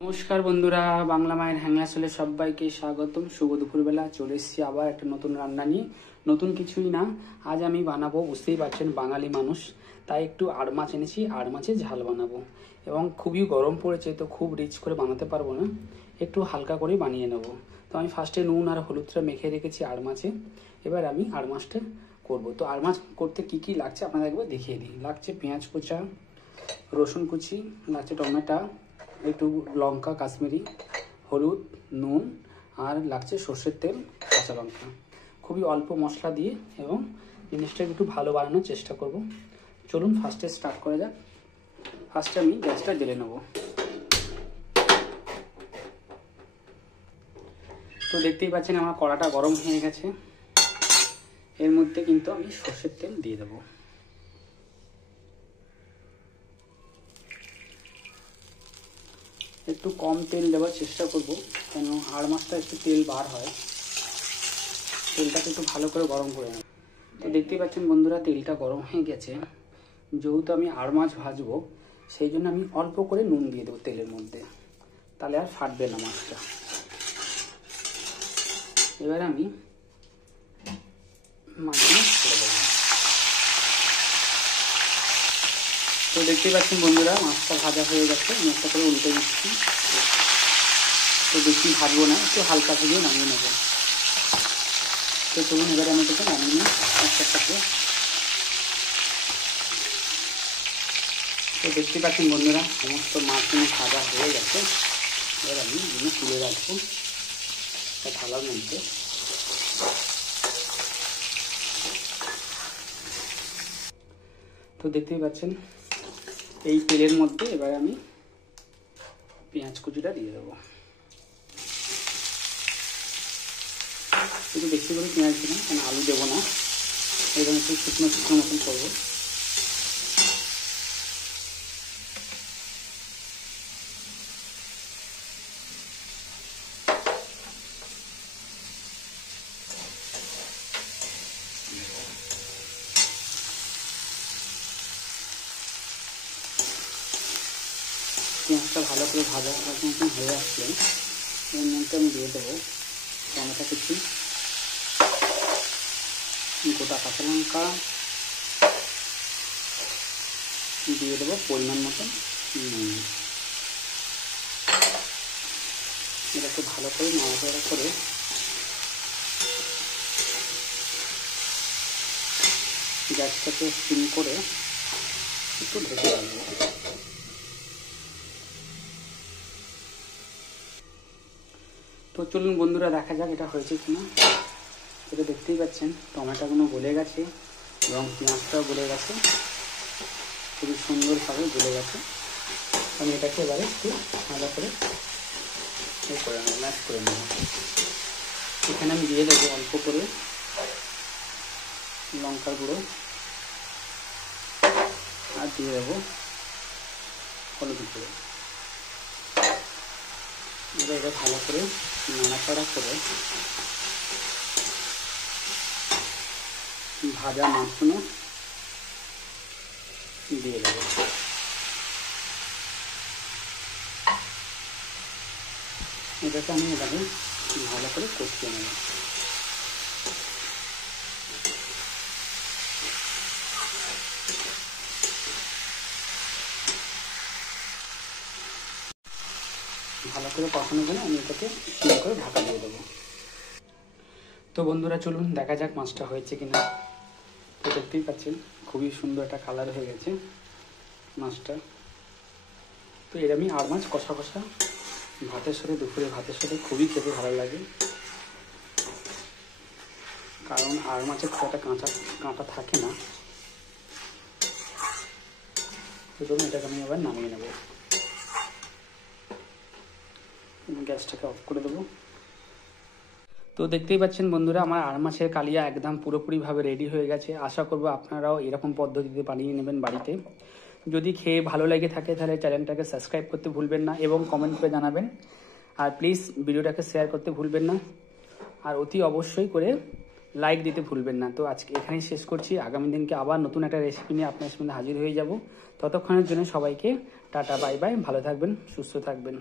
নমস্কার বন্ধুরা, বাংলা মায়ের হ্যাংলা চলে সবাইকে স্বাগতম। শুভ দুপুরবেলা চলে এসেছি আবার একটা নতুন রান্না নিয়ে। নতুন কিছুই না, আজ আমি বানাবো, বুঝতেই পারছেন বাঙালি মানুষ, তাই একটু আড় মাছ এনেছি, আড় মাছের ঝাল বানাবো। এবং খুবই গরম পড়েছে, তো খুব রিচ করে বানাতে পারবো না, একটু হালকা করেই বানিয়ে নেবো। তো আমি ফার্স্টে নুন আর হলুদটা মেখে রেখেছি আড় মাছে। এবার আমি আড় মাছটা করবো। তো আড় মাছ করতে কি কি লাগছে আপনাদের একবার দেখিয়ে দিই। লাগছে পেঁয়াজ কুচা, রসুন কুচি, লাগছে টমেটো, একটু লঙ্কা কাশ্মীরি, হলুদ, নুন, আর লাগছে সর্ষের তেল, কাঁচা লঙ্কা। খুবই অল্প মশলা দিয়ে এবং জিনিসটা একটু ভালো বানানোর চেষ্টা করব। চলুন ফার্স্টে স্টার্ট করা যাক। ফার্স্টে আমি গ্যাসটা জ্বেলে নেব। তো দেখতেই পাচ্ছেন আমার কড়াটা গরম হয়ে গেছে। এর মধ্যে কিন্তু আমি সর্ষের তেল দিয়ে দেবো। একটু কম তেল দেওয়ার চেষ্টা করব, কেন আড় মাছটা একটু তেল বার হয়। তেলটাকে একটু ভালো করে গরম করে নেব। তো দেখতেই পাচ্ছেন বন্ধুরা, তেলটা গরম হয়ে গেছে। যেহেতু আমি আড় মাছ ভাজবো, সেই জন্য আমি অল্প করে নুন দিয়ে দেবো তেলের মধ্যে, তাহলে আর ফাটবে না মাছটা। এবার আমি মাছটা ছেড়ে দেবো। তো দেখতেই পাচ্ছেন বন্ধুরা, মাছটা ভাজা হয়ে গেছে। আমি একটা করে উল্টে দিচ্ছি। তো বেশি ভাজবো না, একটু হালকা ভেজে নামিয়ে নেবো। তো চলুন এবারে আমি এটাকে নামিয়ে নিই একটা করে। তো দেখতে পাচ্ছেন বন্ধুরা, সমস্ত মাছগুলো ভাজা হয়ে গেছে। এবার আমি এগুলো তুলে রাখবো একটা থালার মধ্যে। তো দেখতেই পাচ্ছেন এই তেলের মধ্যে এবার আমি পেঁয়াজ কুচিটা দিয়ে দেবো। একটু বেশি করে পেঁয়াজ দিলাম, কেন আলু দেবো না। এবার একটু শুকনো শুকনো মতন করবো। পেঁয়াজটা ভালো করে ভাজা মতন হয়ে আসলে এর মধ্যে আমি দিয়ে দেবো টমেটো কুচি, গোটা কাঁচা লঙ্কা দিয়ে দেবো, পরিমাণ মতন নুন। এটা একটু ভালো করে নাড়াচাড়া করে গ্যাসটাকে সিম করে একটু ঢেকে রাখবো। তো চলুন বন্ধুরা, দেখা যাক এটা হয়েছে কিনা। এটা দেখতেই পাচ্ছেন টমেটোগুলো গলে গেছে এবং পেঁয়াজটাও গলে গেছে, খুবই সুন্দরভাবে গলে গেছে। আমি এটাকে এবারে একটু ভালো করে করে নেব, ম্যাশ করে নেব। এখানে আমি দিয়ে দেবো অল্প করে লঙ্কার গুঁড়ো, আর দিয়ে দেবো হলুদ গুঁড়ো। এবার এটা ভালো করে নাড়াচাড়া করে ভাজা মাছগুলো দিয়ে দেবো। এটাকে আমি এভাবে ভালো করে কষিয়ে নেব। ভালো করে কষানোর জন্য আমি এটাকে সিম করে ঢাকা দিয়ে দেবো। তো বন্ধুরা চলুন দেখা যাক মাছটা হয়েছে কিনা। তো দেখতেই পাচ্ছেন খুবই সুন্দর একটা কালার হয়ে গেছে মাছটা। তো এর আমি আড় মাছ কষা কষা ভাতের সাথে, দুপুরে ভাতের সাথে খুবই খেতে ভালো লাগে, কারণ আড় মাছের খুব একটা কাঁটা থাকে না। তো চলুন এটাকে আমি আবার নামিয়ে নেব। গ্যাসটাকে অফ করে দেবো। তো দেখতেই পাচ্ছেন বন্ধুরা, আমার আড় মাছের কালিয়া একদম পুরোপুরিভাবে রেডি হয়ে গেছে। আশা করবো আপনারাও এরকম পদ্ধতিতে বানিয়ে নেবেন বাড়িতে। যদি খেয়ে ভালো লেগে থাকে তাহলে চ্যানেলটাকে সাবস্ক্রাইব করতে ভুলবেন না এবং কমেন্ট করে জানাবেন। আর প্লিজ ভিডিওটাকে শেয়ার করতে ভুলবেন না, আর অতি অবশ্যই করে লাইক দিতে ভুলবেন না। তো আজকে এখানেই শেষ করছি। আগামী দিনকে আবার নতুন একটা রেসিপি নিয়ে আপনার সামনে হাজির হয়ে যাব। ততক্ষণের জন্য সবাইকে টাটা, বাই বাই। ভালো থাকবেন, সুস্থ থাকবেন।